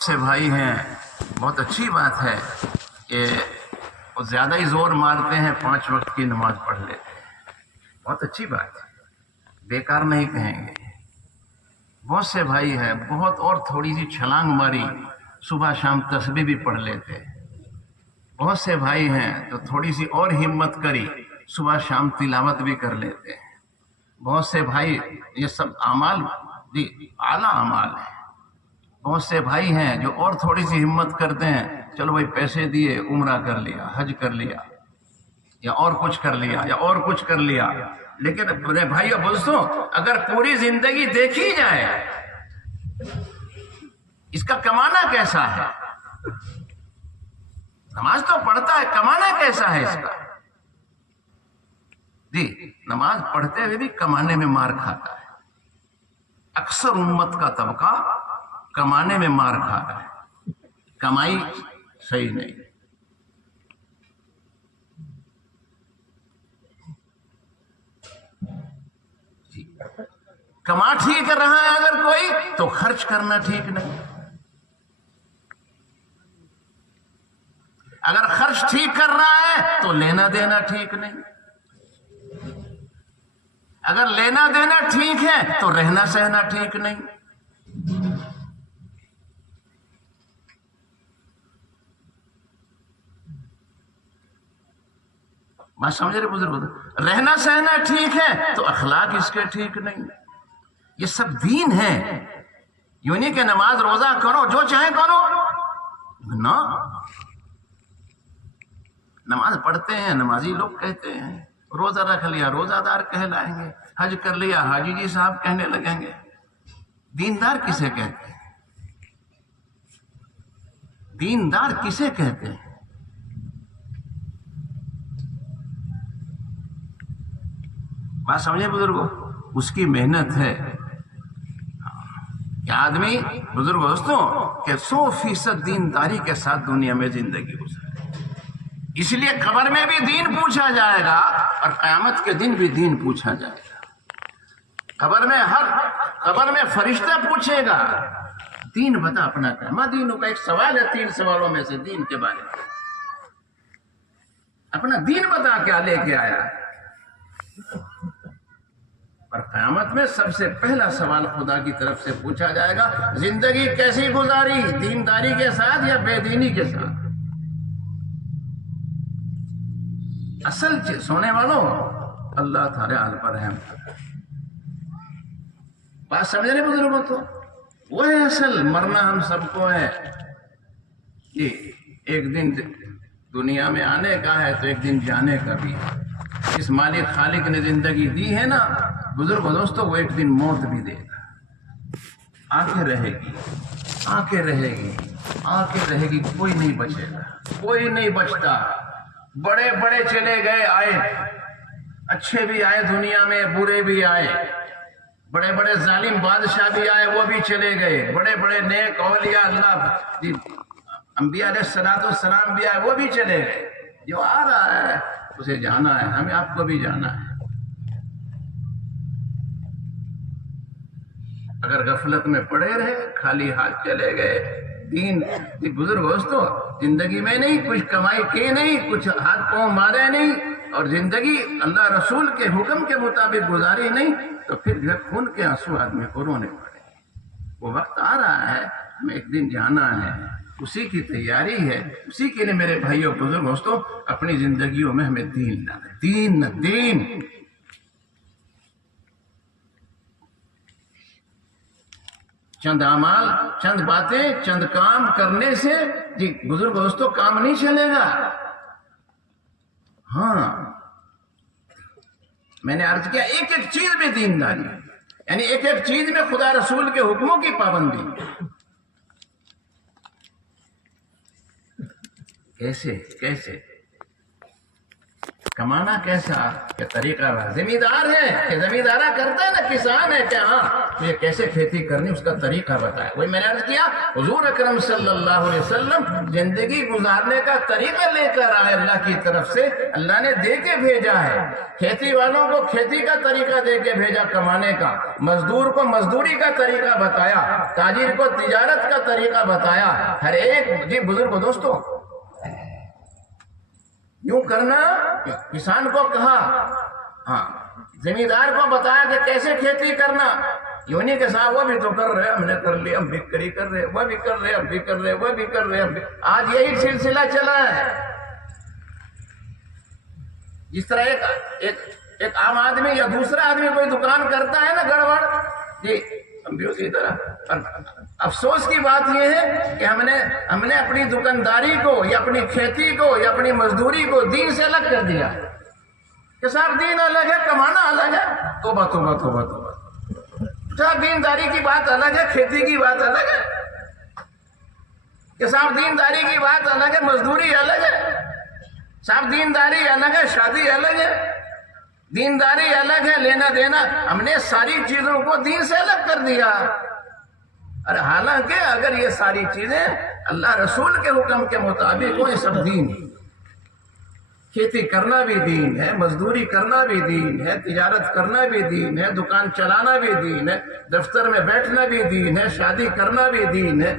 سے بھائی ہیں، بہت اچھی بات ہے کہ وہ زیادہ ہی زور مارتے ہیں، 5 وقت کی نماز پڑھ لیتے ہیں، بہت اچھی بات ہے، بیکار نہیں کہیں گے۔ بہت سے بھائی ہیں بہت اور تھوڑی سی چھلانگ ماری، صبح شام تسبیح بھی پڑھ لیتے ہیں۔ بہت سے بھائی ہیں تو تھوڑی سی اور ہمت کری، صبح شام تلاوت بھی کر لیتے ہیں۔ بہت سے بھائی، یہ سب اعمال اعلیٰ اعمال ہیں۔ بہت سے بھائی ہیں جو اور تھوڑی سی ہمت کرتے ہیں، چلو بھائی پیسے دیے، عمرہ کر لیا، حج کر لیا، یا اور کچھ کر لیا، یا اور کچھ کر لیا۔ لیکن میرے بھائیو دوستوں، اگر پوری زندگی دیکھی جائے اس کا کمانا کیسا ہے؟ نماز تو پڑھتا ہے، کمانا کیسا ہے اس کا؟ جی، نماز پڑھتے ہوئے بھی کمانے میں مار کھاتا ہے۔ اکثر امت کا طبقہ کمانے میں مار کھاتا ہے، کمائی صحیح نہیں۔ کما ٹھیک کر رہا ہے اگر کوئی، تو خرچ کرنا ٹھیک نہیں۔ اگر خرچ ٹھیک کر رہا ہے تو لینا دینا ٹھیک نہیں۔ اگر لینا دینا ٹھیک ہے تو رہنا سہنا ٹھیک نہیں۔ بات سمجھ رہے بزرگ؟ رہنا سہنا ٹھیک ہے تو اخلاق اس کے ٹھیک نہیں۔ یہ سب دین ہے، یوں نہیں کہ نماز روزہ کرو جو چاہے کرو نا۔ نماز پڑھتے ہیں، نمازی لوگ کہتے ہیں، روزہ رکھ لیا روزہ دار کہلائیں گے، حج کر لیا حاجی جی صاحب کہنے لگیں گے۔ دیندار کسے کہتے ہیں؟ دیندار کسے کہتے ہیں؟ بات سمجھے بزرگوں؟ اس کی محنت ہے کہ آدمی، بزرگ دوستوں، کہ 100% دینداری کے ساتھ دنیا میں زندگی گزارے۔ اس لیے قبر میں بھی دین پوچھا جائے گا اور قیامت کے دن بھی دین پوچھا جائے گا۔ قبر میں فرشتہ پوچھے گا، دین بتا اپنا کیا؟ ماں دینوں کا ایک سوال ہے 3 سوالوں میں سے دین کے بارے میں، اپنا دین بتا کیا لے کے آیا۔ اور قیامت میں سب سے پہلا سوال خدا کی طرف سے پوچھا جائے گا، زندگی کیسی گزاری، دینداری کے ساتھ یا بے دینی کے ساتھ؟ اصل چیز سونے والوں، اللہ تعالی حال پر رحم کرے۔ بات سمجھ رہے بزرگوں؟ تو وہ ہے اصل، مرنا ہم سب کو ہے۔ یہ ایک دن دنیا میں آنے کا ہے تو ایک دن جانے کا بھی ہے۔ اس مالک خالق نے زندگی دی ہے نا بزرگ دوستوں، وہ ایک دن موت بھی دے گا۔ آنکھیں رہے گی، آنکھیں رہے گی، آنکھیں رہے گی، کوئی نہیں بچے گا، کوئی نہیں بچتا۔ بڑے بڑے چلے گئے آئے، اچھے بھی آئے دنیا میں، برے بھی آئے، بڑے بڑے ظالم بادشاہ بھی آئے، وہ بھی چلے گئے، بڑے بڑے نیک اولیاء اللہ انبیاء علیہ السلام بھی آئے، وہ بھی چلے گئے۔ جو آ رہا ہے اسے جانا ہے، ہمیں آپ کو بھی جانا ہے۔ اگر غفلت میں پڑے رہے، خالی ہاتھ چلے گئے، دین بزرگ دوستوں زندگی میں نہیں کچھ کمائی کی، نہیں کچھ ہاتھ پاؤں مارے نہیں، اور زندگی اللہ رسول کے حکم کے مطابق گزاری نہیں، تو پھر خون کے آنسو آدمی کو رونے پڑے۔ وہ وقت آ رہا ہے، ہمیں ایک دن جانا ہے، اسی کی تیاری ہے۔ اسی کے لیے میرے بھائیوں بزرگ دوستوں، اپنی زندگیوں میں ہمیں دین لانا ہے، دین نہ دین۔ چند اعمال، چند باتیں، چند کام کرنے سے جی بزرگ دوستوں کام نہیں چلے گا۔ ہاں، میں نے عرض کیا ایک ایک چیز میں دینداری، یعنی ایک ایک چیز میں خدا رسول کے حکموں کی پابندی۔ کیسے کمانا کیسا؟ کیا طریقہ؟ زمیندار ہے کہ زمیندارہ کرتا ہے نا، کسان ہے کہ ہاں تجھے کیسے کھیتی کرنی اس کا طریقہ بتایا۔ وہی میں نے عرض کیا حضور اکرم صلی اللہ علیہ وسلم زندگی گزارنے کا طریقہ لے کر آئے اللہ کی طرف سے، اللہ نے دے کے بھیجا ہے۔ کھیتی والوں کو کھیتی کا طریقہ دے کے بھیجا کمانے کا، مزدور کو مزدوری کا طریقہ بتایا، تاجر کو تجارت کا طریقہ بتایا، ہر ایک جی بزرگ دوستو یوں کرنا۔ کسان کو کہا، ہاں زمیندار کو بتایا کہ کیسے کھیتی کرنا، یوں نہیں کہ صاحب وہ بھی تو کر رہے ہم نے کر لیا، ہم بکری کر رہے، وہ بھی کر رہے ہم بھی کر رہے، وہ بھی کر رہے۔ آج یہی سلسلہ چلا ہے۔ جس طرح ایک عام آدمی یا دوسرا آدمی کوئی دکان کرتا ہے نا گڑبڑ، جی ہم بھی اسی طرح۔ افسوس کی بات یہ ہے کہ ہم نے اپنی دکانداری کو یا اپنی کھیتی کو یا اپنی مزدوری کو دین سے الگ کر دیا کہ صاحب دین الگ ہے، کمانا الگ ہے۔ توبہ توبہ توبہ توبہ، صاحب دینداری کی بات الگ ہے، کھیتی کی بات الگ ہے، کہ صاحب دینداری کی بات الگ ہے، مزدوری الگ ہے، صاحب دینداری الگ ہے، شادی الگ ہے، دینداری الگ ہے، لینا دینا۔ ہم نے ساری چیزوں کو دین سے الگ کر دیا۔ اور حالانکہ اگر یہ ساری چیزیں اللہ رسول کے حکم کے مطابق ہو، یہ سب دین۔ کھیتی کرنا بھی دین ہے، مزدوری کرنا بھی دین ہے، تجارت کرنا بھی دین ہے، دکان چلانا بھی دین ہے، دفتر میں بیٹھنا بھی دین ہے، شادی کرنا بھی دین ہے،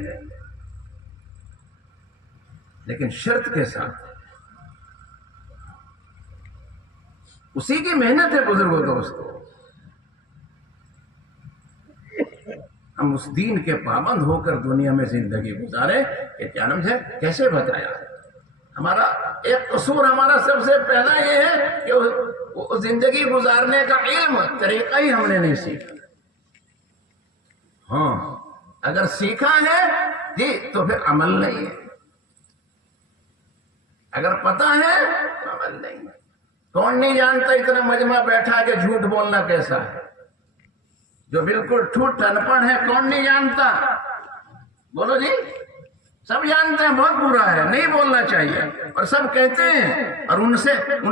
لیکن شرط کے ساتھ۔ اسی کی محنت ہے بزرگوں دوستو۔ ہم اس دین کے پابند ہو کر دنیا میں زندگی گزارے کہ کیا نام ہے، کیسے بتایا۔ ہمارا ایک قصور ہمارا سب سے پہلا یہ ہے کہ زندگی گزارنے کا علم طریقہ ہی ہم نے نہیں سیکھا۔ ہاں اگر سیکھا ہے جی تو پھر عمل نہیں ہے، اگر پتہ ہے تو عمل نہیں ہے۔ کون نہیں جانتا اتنا مجمع بیٹھا کہ جھوٹ بولنا کیسا ہے؟ جو بالکل ٹھوٹ انپڑھ ہے کون نہیں جانتا؟ بولو جی، سب جانتے ہیں بہت برا ہے، نہیں بولنا چاہیے، اور سب کہتے ہیں۔ اور ان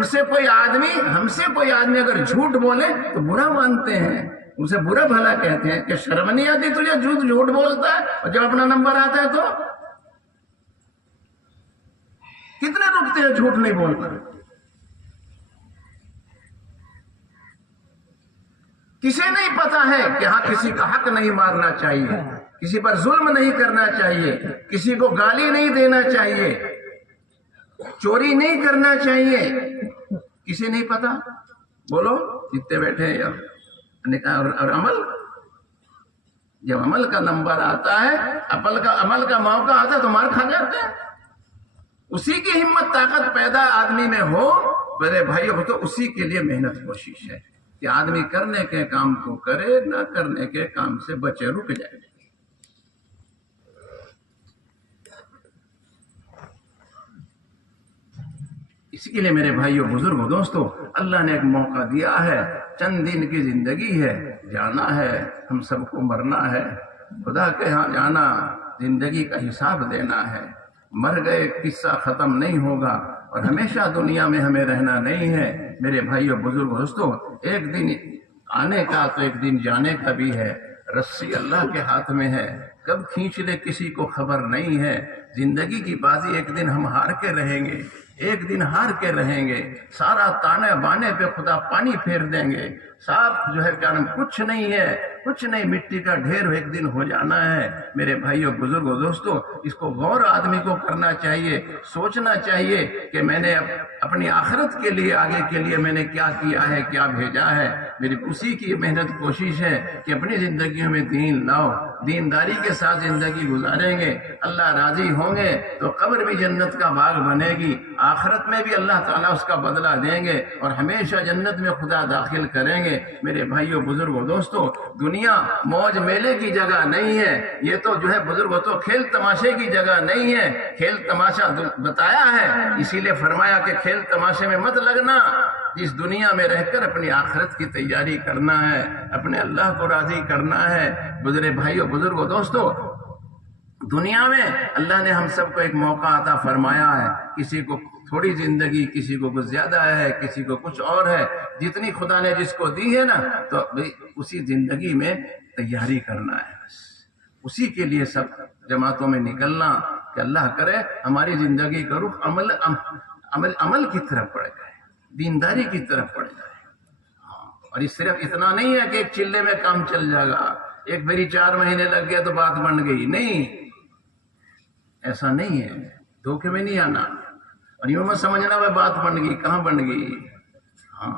سے کوئی آدمی، ہم سے کوئی آدمی اگر جھوٹ بولے تو برا مانتے ہیں، ان سے برا بھلا کہتے ہیں کہ شرم نہیں آتی تجھے، جھوٹ بولتا ہے، اور جب اپنا نمبر آتا ہے تو کتنے رکتے ہیں جھوٹ نہیں بولتا۔ کسے نہیں پتا ہے کہ ہاں کسی کا حق نہیں مارنا چاہیے، کسی پر ظلم نہیں کرنا چاہیے، کسی کو گالی نہیں دینا چاہیے، چوری نہیں کرنا چاہیے، کسے نہیں پتا؟ بولو جتنے بیٹھے ہیں۔ اور عمل، جب عمل کا نمبر آتا ہے، عمل کا موقع آتا ہے تو مار کھا جاتا ہے۔ اسی کی ہمت طاقت پیدا آدمی میں ہو میرے بھائیو، تو اسی کے لیے محنت کوشش ہے کہ آدمی کرنے کے کام کو کرے، نہ کرنے کے کام سے بچے، رک جائے۔ اسی کے لیے میرے بھائیو بزرگوں دوستو، اللہ نے ایک موقع دیا ہے، چند دن کی زندگی ہے، جانا ہے، ہم سب کو مرنا ہے، خدا کے ہاں جانا، زندگی کا حساب دینا ہے۔ مر گئے قصہ ختم نہیں ہوگا، اور ہمیشہ دنیا میں ہمیں رہنا نہیں ہے میرے بھائیو بزرگ دوستو۔ ایک دن آنے کا تو ایک دن جانے کا بھی ہے، رسی اللہ کے ہاتھ میں ہے، کب کھینچ لے کسی کو خبر نہیں ہے۔ زندگی کی بازی ایک دن ہم ہار کے رہیں گے، ایک دن ہار کے رہیں گے، سارا تانے بانے پہ خدا پانی پھیر دیں گے، صاحب جو ہے کیا نام، کچھ نہیں ہے، کچھ نہیں، مٹی کا ڈھیر ایک دن ہو جانا ہے میرے بھائیوں بزرگوں دوستو۔ اس کو غور آدمی کو کرنا چاہیے، سوچنا چاہیے کہ میں نے اپنی آخرت کے لیے، آگے کے لیے میں نے کیا کیا ہے، کیا بھیجا ہے۔ میری اسی کی محنت کوشش ہے کہ اپنی زندگیوں میں دین لاؤ، دینداری کے ساتھ زندگی گزاریں گے، اللہ راضی ہوں گے تو قبر بھی جنت کا باغ بنے گی، آخرت میں بھی اللہ تعالیٰ اس کا بدلہ دیں گے، اور ہمیشہ جنت میں خدا داخل کریں گے میرے بھائیوں بزرگوں دوستو۔ دنیا موج میلے کی جگہ نہیں ہے، یہ تو جو ہے بزرگوں تو کھیل تماشے کی جگہ نہیں ہے۔ کھیل تماشا بتایا ہے، اسی لیے فرمایا کہ کھیل تماشے میں مت لگنا، اس دنیا میں رہ کر اپنی آخرت کی تیاری کرنا ہے، اپنے اللہ کو راضی کرنا ہے۔ بزرگ بھائیوں بزرگوں دوستو، دنیا میں اللہ نے ہم سب کو ایک موقع عطا فرمایا ہے، کسی کو تھوڑی زندگی، کسی کو کچھ زیادہ ہے، کسی کو کچھ اور ہے، جتنی خدا نے جس کو دی ہے نا، تو اسی زندگی میں تیاری کرنا ہے، بس اسی کے لیے سب جماعتوں میں نکلنا کہ اللہ کرے ہماری زندگی کا رخ عمل کی طرف پڑ جائے، دینداری کی طرف پڑ جائے۔ اور یہ صرف اتنا نہیں ہے کہ ایک چلے میں کام چل جائے گا، ایک میری 4 مہینے لگ گیا تو بات بن گئی، نہیں، ایسا نہیں ہے، دھوکے میں نہیں آنا اور یوں مت سمجھنا وہ بات بن گئی، کہاں بن گئی۔ ہاں،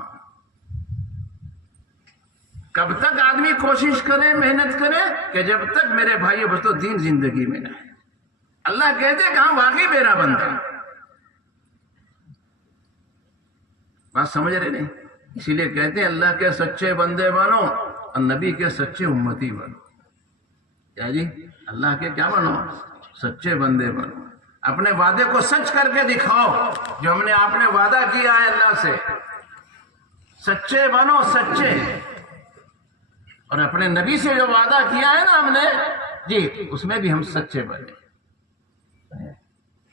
کب تک آدمی کوشش کرے، محنت کرے کہ جب تک میرے بھائیو بستو دین زندگی میں نہ ہے۔ اللہ کہتے ہیں کہاں واقعی میرا بندہ، بات سمجھ رہے نہیں؟ اسی لیے کہتے ہیں اللہ کے سچے بندے بنو اور نبی کے سچے امتی بنو۔ کیا جی؟ اللہ کے کیا بنو؟ سچے بندے بنو، اپنے وعدے کو سچ کر کے دکھاؤ، جو ہم نے آپ نے وعدہ کیا ہے اللہ سے، سچے بنو، سچے، اور اپنے نبی سے جو وعدہ کیا ہے نا ہم نے جی، اس میں بھی ہم سچے بنے۔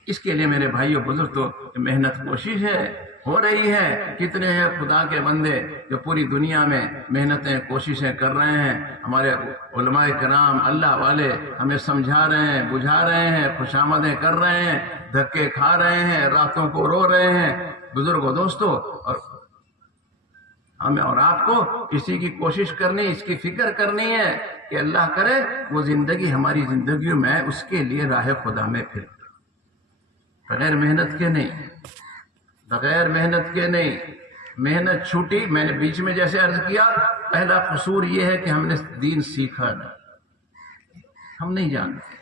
اس کے لیے میرے بھائیو بزرگ تو محنت کوشش ہے، ہو رہی ہے۔ کتنے ہیں خدا کے بندے جو پوری دنیا میں محنتیں کوششیں کر رہے ہیں، ہمارے علماء کرام اللہ والے ہمیں سمجھا رہے ہیں، بجھا رہے ہیں، خوشامدیں کر رہے ہیں، دھکے کھا رہے ہیں، راتوں کو رو رہے ہیں بزرگوں دوستوں، اور ہمیں اور آپ کو اسی کی کوشش کرنی، اس کی فکر کرنی ہے کہ اللہ کرے وہ زندگی ہماری زندگیوں میں اس کے لیے راہ خدا میں پھر بغیر محنت کے نہیں، بغیر محنت کے نہیں۔ محنت چھوٹی، میں نے بیچ میں جیسے عرض کیا، پہلا قصور یہ ہے کہ ہم نے دین سیکھا نہیں، ہم نہیں جانتے۔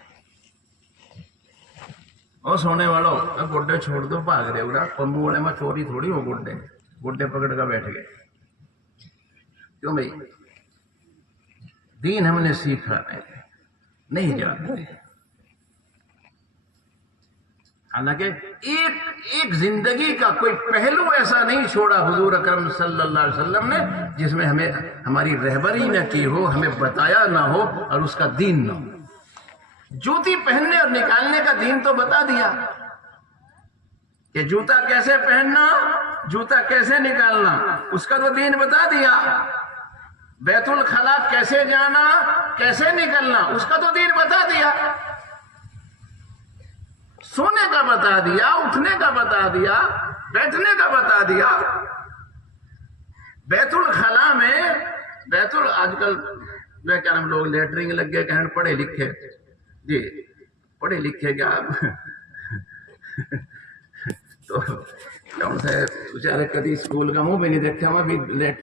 اور سونے والوں گڈے چھوڑ دو، بھاگ رہے ہو، پمبو والے میں چوری تھوڑی ہو، گڈے پکڑ کر بیٹھ گئے، کیوں بھائی؟ دین ہم نے سیکھا نہیں جانتے۔ حالانکہ ایک زندگی کا کوئی پہلو ایسا نہیں چھوڑا حضور اکرم صلی اللہ علیہ وسلم نے جس میں ہمیں ہماری رہبری نہ کی ہو، ہمیں بتایا نہ ہو اور اس کا دین نہ ہو۔ جوتی پہننے اور نکالنے کا دین تو بتا دیا کہ جوتا کیسے پہننا، جوتا کیسے نکالنا، اس کا تو دین بتا دیا۔ بیت الخلاء کیسے جانا، کیسے نکلنا، اس کا تو دین بتا دیا۔ سونے کا بتا دیا، اٹھنے کا بتا دیا، بیٹھنے کا بتا دیا۔ بیت الخلاء میں آج کل جو کیا نام لوگ لیٹرنگ لگ گئے کہیں پڑھے لکھے، جی پڑھے لکھے کیا تو کون سے بیچارے کبھی اسکول کا منہ بھی نہیں دیکھتے، ہم ابھی